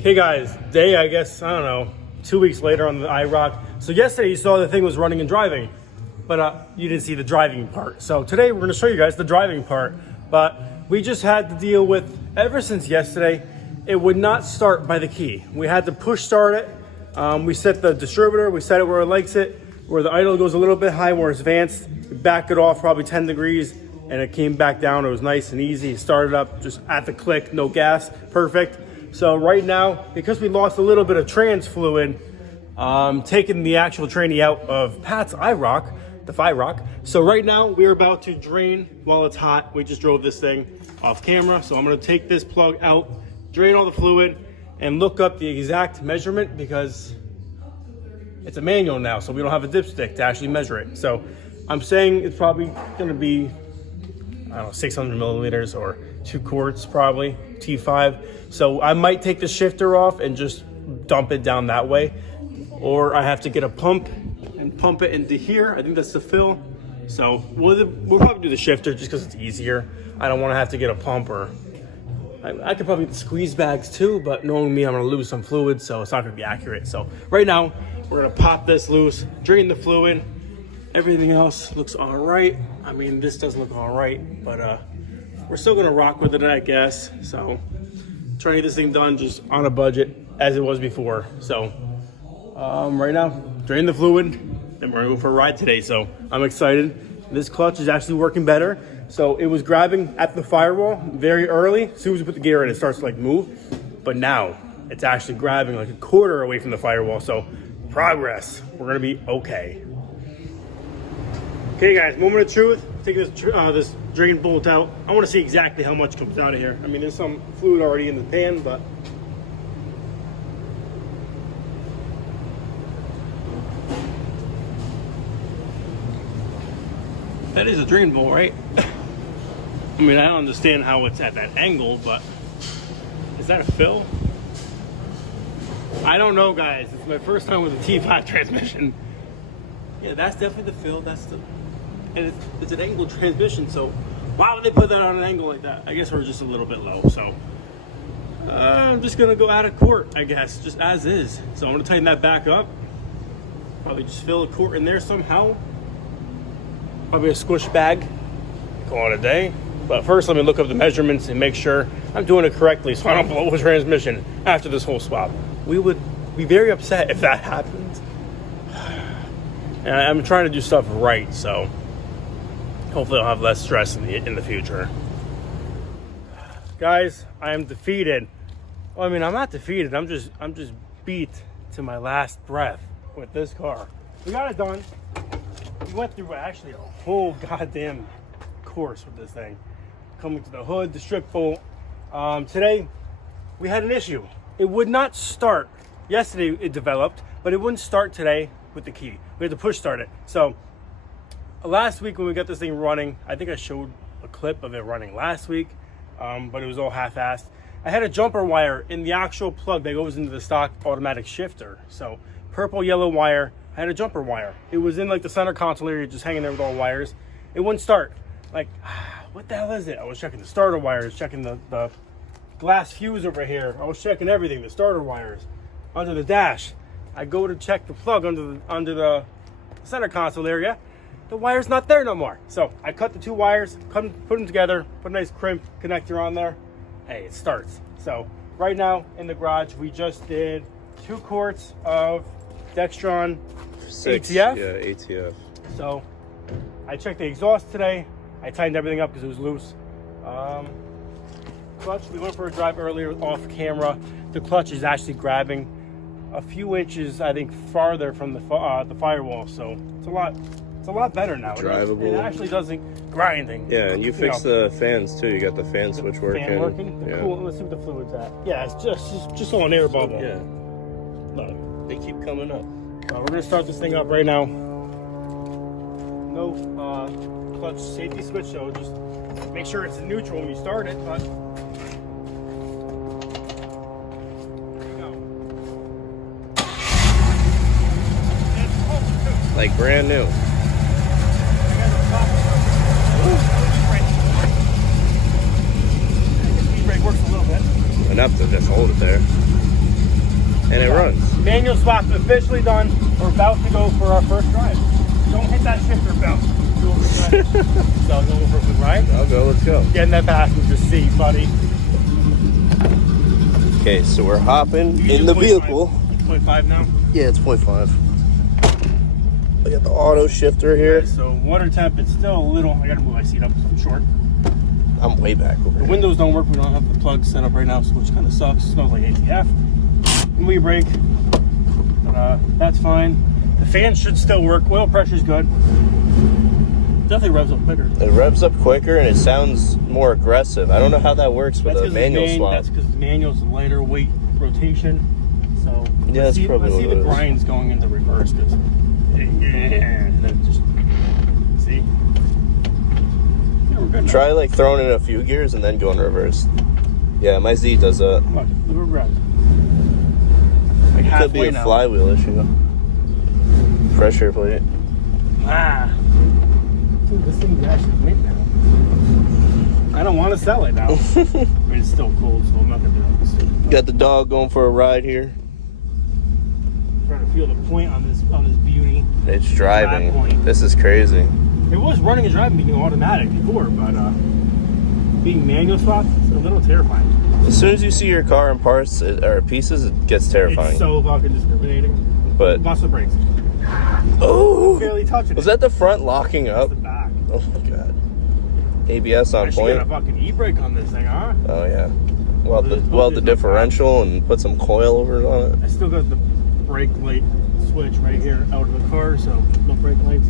Okay guys, day, I guess, I don't know, 2 weeks later on the IROC. So yesterday you saw the thing was running and driving, but you didn't see the driving part. So today we're gonna show you guys the driving part. But we just had to deal with, ever since yesterday, it would not start by the key. We had to push start it. We set the distributor, we set it where it likes it, where the idle goes a little bit high, where it's advanced. We back it off probably 10 degrees and it came back down. It was nice and easy. It started up just at the click, no gas, perfect. So right now, because we lost a little bit of trans fluid, taking the actual tranny out of Pat's IROC, the FIROC. So right now we're about to drain while it's hot. We just drove this thing off camera. So I'm gonna take this plug out, drain all the fluid, and look up the exact measurement because it's a manual now, so we don't have a dipstick to actually measure it. So I'm saying it's probably gonna be, I don't know, 600 milliliters or 2 quarts probably, T5. So I might take the shifter off and just dump it down that way. Or I have to get a pump and pump it into here. I think that's the fill. So we'll probably do the shifter just because it's easier. I don't want to have to get a pump, or I could probably get the squeeze bags too, but knowing me, I'm gonna lose some fluid, so it's not gonna be accurate. So right now, we're gonna pop this loose, drain the fluid. Everything else looks all right. I mean, this does look all right, but we're still gonna rock with it, I guess. So trying to get this thing done just on a budget as it was before. So right now, drain the fluid, then we're gonna go for a ride today. So I'm excited. This clutch is actually working better. So it was grabbing at the firewall very early. As soon as you put the gear in, it starts to like move. But now it's actually grabbing like a quarter away from the firewall. So progress, we're gonna be okay. Okay guys, moment of truth. Take this drain bolt out. I wanna see exactly how much comes out of here. I mean, there's some fluid already in the pan, but that is a drain bolt, right? I mean, I don't understand how it's at that angle, but is that a fill? I don't know, guys. It's my first time with a T5 transmission. Yeah, that's definitely the fill. That's the, and it's an angled transmission. So why would they put that on an angle like that? I guess we're just a little bit low. So I'm just gonna go out of quart, I guess, just as is. So I'm gonna tighten that back up. Probably just fill a quart in there somehow. Probably a squish bag. Call it a day. But first, let me look up the measurements and make sure I'm doing it correctly so I don't blow a transmission after this whole swap. We would be very upset if that happened. And I'm trying to do stuff right, so hopefully I'll have less stress in the future. Guys, I am defeated. Well, I mean, I'm not defeated. I'm just beat to my last breath with this car. We got it done. We went through actually a whole goddamn course with this thing. Coming to the hood, the strip bolt. Today, we had an issue. It would not start. Yesterday it developed, but it wouldn't start today with the key. We had to push start it. So last week when we got this thing running, I think I showed a clip of it running last week, but it was all half-assed. I had a jumper wire in the actual plug that goes into the stock automatic shifter. So purple, yellow wire. I had a jumper wire. It was in like the center console area, just hanging there with all wires. It wouldn't start. Like, what the hell is it? I was checking the starter wires, checking the glass fuse over here. I was checking everything, the starter wires. Under the dash, I go to check the plug under the center console area. The wire's not there no more. So I cut the 2 wires, put them together, put a nice crimp connector on there. Hey, it starts. So right now in the garage, we just did 2 quarts of Dextron 6, ATF. Yeah, ATF. So I checked the exhaust today. I tightened everything up because it was loose. Clutch, we went for a drive earlier off camera. The clutch is actually grabbing a few inches, I think, farther from the firewall. So it's a lot better now. Drivable. It actually doesn't grinding. Yeah, and you fixed the fans too. You got the fan switch working. Fan working. Yeah. Cool. Let's see what the fluid's at. Yeah, it's just on air bubble. Yeah. Look. They keep coming up. We're gonna start this thing up right now. No clutch safety switch, so just make sure it's in neutral when you start it. But there you go. Like brand new. Speed brake works a little bit. Enough to just hold it there. Manual swap's officially done. We're about to go for our first drive. Don't hit that shifter belt. Go for a ride. So, going for a quick ride? I'll go, let's go. Get in that passenger seat, buddy. Okay, so we're hopping in the vehicle. 0.5 now? Yeah, it's 0.5. I got the auto shifter here. Okay, so water temp, it's still a little, I gotta move my seat up because I'm short. I'm way back over The here. windows don't work, we don't have the plug set up right now, so which kind of sucks. It smells like ATF. And we brake, but that's fine. The fan should still work. Oil pressure's good. Definitely revs up quicker. It revs up quicker and it sounds more aggressive. I don't know how that works with a manual swap. That's because the manual's a lighter weight rotation. So Yeah, that's probably let's see what the it is. grind's going into reverse because and then just see. Yeah, we're good now. Try like throwing in a few gears and then going reverse. Yeah, my Z does that. Look, we're right. Like Could be halfway a now. flywheel issue. Pressure plate. Ah. Dude, this thing's actually mint now. I don't want to sell it now. I mean, it's still cold, so I'm not going to do that. Got the dog going for a ride here. Trying to feel the point on this beauty. It's Bad driving. point. This is crazy. It was running and driving being automatic before, but being manual swapped, it's a little terrifying. As soon as you see your car in parts or pieces, it gets terrifying. It's so fucking discriminating. But Bust the brakes. oh, Barely touching was it. that the front locking up? The back. Oh my god. ABS on I should point. get a fucking e-brake on this thing, huh? Oh yeah. Well, the There's no differential and put some coilovers on it. I still got the brake light switch right here out of the car, so no brake lights.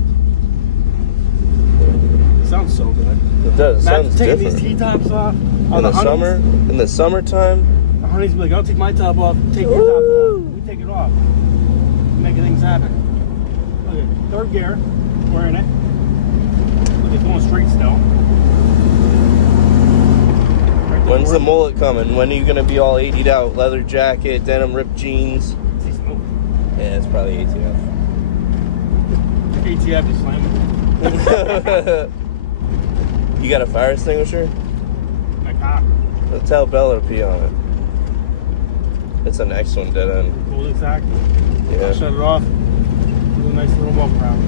It sounds so good. It does. It Imagine sounds taking different. these T-tops off In on the Honeys. summer, in the summertime, The Honeys be like, I'll take my top off, take your top off. We take it off. Making things happen. Look at third gear. We're in it. Look, it's going straight still. Right to when's the fourth. mullet coming? When are you gonna be all 80'd out? Leather jacket, denim ripped jeans. See smoke. Yeah, it's probably ATF. ATF is slamming. You got a fire extinguisher? My cock. Let's tell Bella to pee on it. It's the next one, dead end. Cold exact. Yeah. Shut it off. Do a nice little walk around.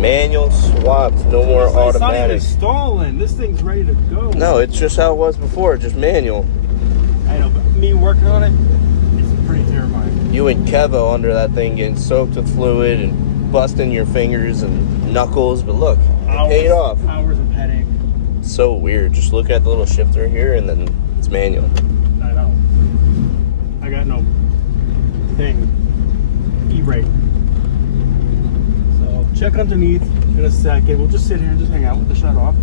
Manual swapped, no more It's not even automatic. stalling. This thing's ready to go. No, it's just how it was before, just manual. I know, but me working on it, it's pretty terrifying. You and Kevo under that thing getting soaked with fluid and busting your fingers and knuckles, but look, it paid off. Hours of headache. So weird. Just look at the little shifter here and then it's manual. I know. I got no thing. E-brake. So check underneath in a second. We'll just sit here and just hang out with the shut off.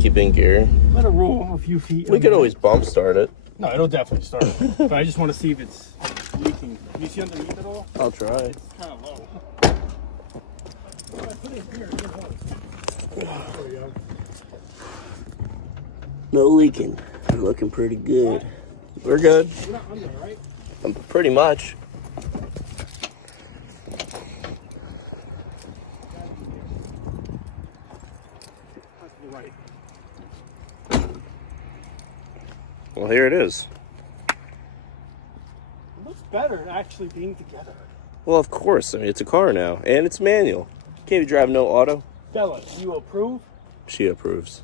Keep in gear. Let it roll a few feet. We could always bump start it. No, it'll definitely start. But I just want to see if it's leaking. Can you see underneath it all? I'll try. It's kind of low. Put it here. There we go. No leaking. We're looking pretty good. We're good. We're not under, right? Pretty much. That's the right. Well, here it is. It looks better actually being together. Well, of course. I mean, it's a car now, and it's manual. Can't you drive no auto? Bella, do you approve? She approves.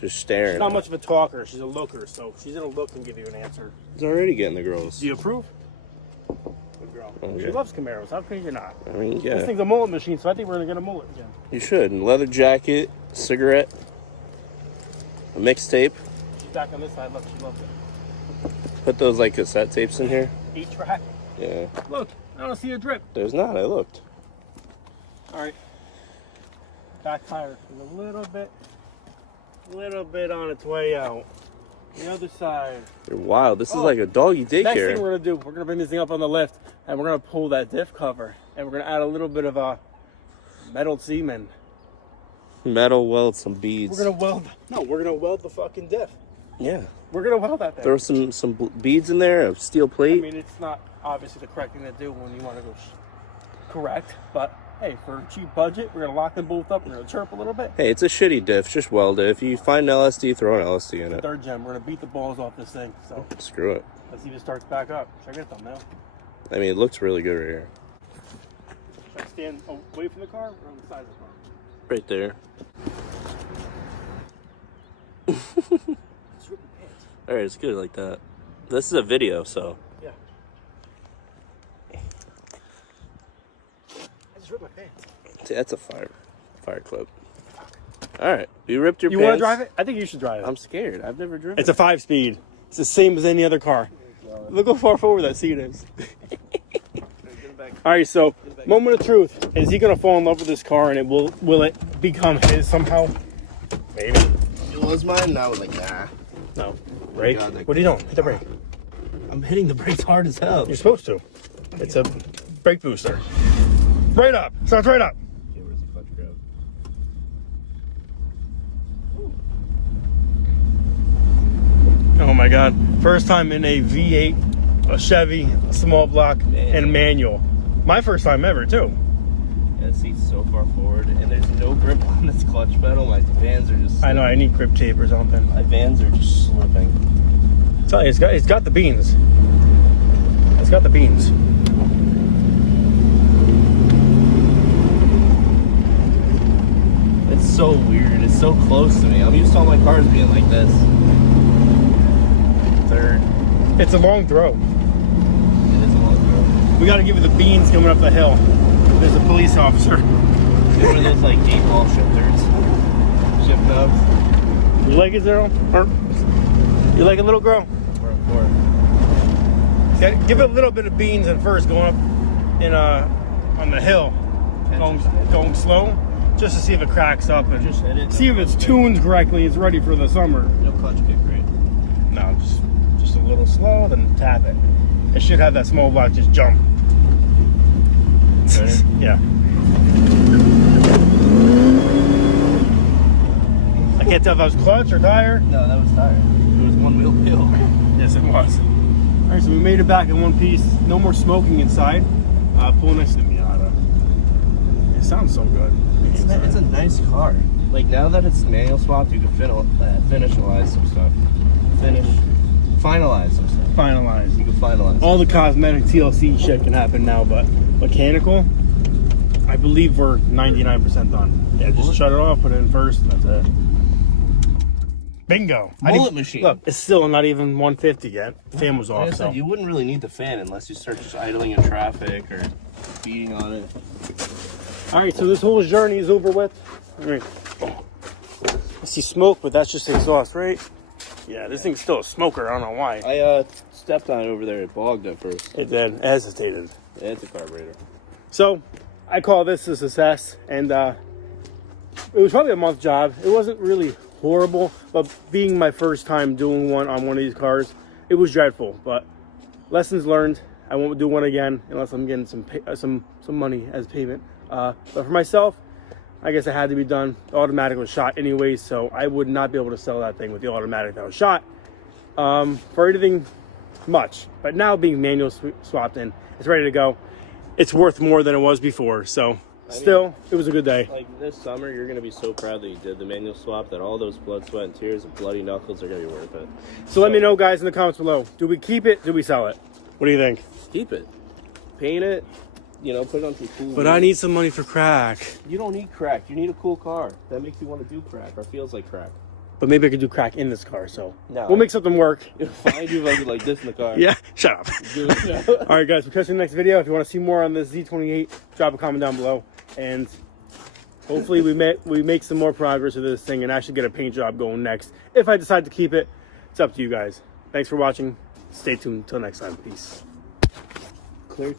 Just staring. She's not much of a talker. She's a looker, so she's gonna look and give you an answer. It's already getting the girls. Do you approve? Good girl. Okay. She loves Camaros. How can you not? I mean, This yeah, thing's a mullet machine, so I think we're gonna get a mullet again. you should. And leather jacket, cigarette, a mixtape. She's back on this side. Look, she loves it. Put those like cassette tapes in here. 8-track. Yeah, Look, I don't see a drip. there's not. I looked. All right. Back tire is a little bit on its way out. The other side. You're wild. This is Oh. like a doggy Next thing daycare. we're gonna do, we're gonna bring this thing up on the lift, and we're gonna pull that diff cover, and we're gonna add a little bit of a metal semen. Metal weld, some beads. We're gonna weld. No, we're gonna weld the fucking diff. Yeah. We're gonna weld that thing. Throw some beads in there, a steel I plate. mean, it's not obviously the correct thing to do when you want to go correct, but hey, for a cheap budget, we're gonna lock them both up. We're gonna chirp a little bit. Hey, it's a shitty diff. Just weld it. If you find an LSD, throw an LSD in it. Third gem. We're gonna beat the balls off this thing. So Screw it. let's see if it starts back up. Check it thumbnail. I mean, it looks really good right here. Should I stand away from the car or on the side of the car? Right there. All right, it's good like that. This is a video, so. Yeah. I just ripped my pants. See, that's a fire clip. All right, you ripped your You pants. want to drive it? I think you should drive it. I'm scared. I've never driven. It's a 5-speed. It's the same as any other car. Look how far forward that seat is. All right, so moment of truth. Is he gonna fall in love with this car, and will it become his somehow? Maybe. It was mine, and I was like, nah. No. Brake. God, What are you doing? Hit the brake. I'm hitting the brakes hard as hell. You're supposed to. It's a brake booster. Right up. Starts right up. Okay, where's the clutch grab? Oh my God. First time in a V8, a Chevy, a small block, and a manual. My first time ever, too. Yeah, the seat's so far forward, and there's no grip on this clutch pedal. My vans are just slipping. I know, I need grip tape or something. My vans are just slipping. Tell you, it's got the beans. It's got the beans. It's so weird. It's so close to me. I'm used to all my cars being like this. Third. It's a long throw. It is a long throw. We got to give it the beans coming up the hill. There's a police officer. Get one of those like 8-ball shifters. Shift ups. You like it, Zero? Or you like it, little girl? Give it a little bit of beans at first, going up in on the hill, going slow, just to see if it cracks up and Just hit it. see if it's tuned correctly. It's ready for the summer. No clutch kick, right? No, just a little slow, then tap it. It should have that small block just jump. Better? Yeah. I can't tell if that was clutch or tire. No, that was tire. It was one wheel peel. Yes, it was. All right, so we made it back in one piece. No more smoking inside. Pull next to the Miata. It sounds so good. It's a nice car. Like, now that it's manual swapped, you can finalize some stuff. Finalize some stuff. Finalized. You can finalize. All the cosmetic TLC shit can happen now, but mechanical, I believe we're 99% done. Yeah, just shut it off, put it in first, and that's it. Bingo. Bullet machine. Look, it's still not even 150 yet. Fan was off, Like I so. said, you wouldn't really need the fan unless you start just idling in traffic or beating on it. All right, so this whole journey is over with. All right. I see smoke, but that's just exhaust, right? Yeah, this thing's still a smoker. I don't know why. I stepped on it over there. It bogged at first. It then hesitated. It's a carburetor. So I call this a success, and it was probably a month job. It wasn't really horrible, but being my first time doing one on one of these cars, it was dreadful. But lessons learned. I won't do one again unless I'm getting some money as payment. But for myself, I guess it had to be done. The automatic was shot anyways, so I would not be able to sell that thing with the automatic that was shot for anything much. But now being manual swapped in, it's ready to go. It's worth more than it was before. So still, it was a good day. Like this summer, you're going to be so proud that you did the manual swap that all those blood, sweat, and tears and bloody knuckles are going to be worth it. So let me know, guys, in the comments below. Do we keep it? Do we sell it? What do you think? Keep it. Paint it. You know, put it on some cool. But I need some money for crack. You don't need crack. You need a cool car. That makes you want to do crack or feels like crack. But maybe I could do crack in this car, so No. we'll make something work. It'll find you like this in the car. Yeah, shut up. Do it. All right, guys, we'll catch you in the next video. If you want to see more on this Z28, drop a comment down below. And hopefully we make some more progress with this thing and actually get a paint job going next. If I decide to keep it, it's up to you guys. Thanks for watching. Stay tuned until next time. Peace.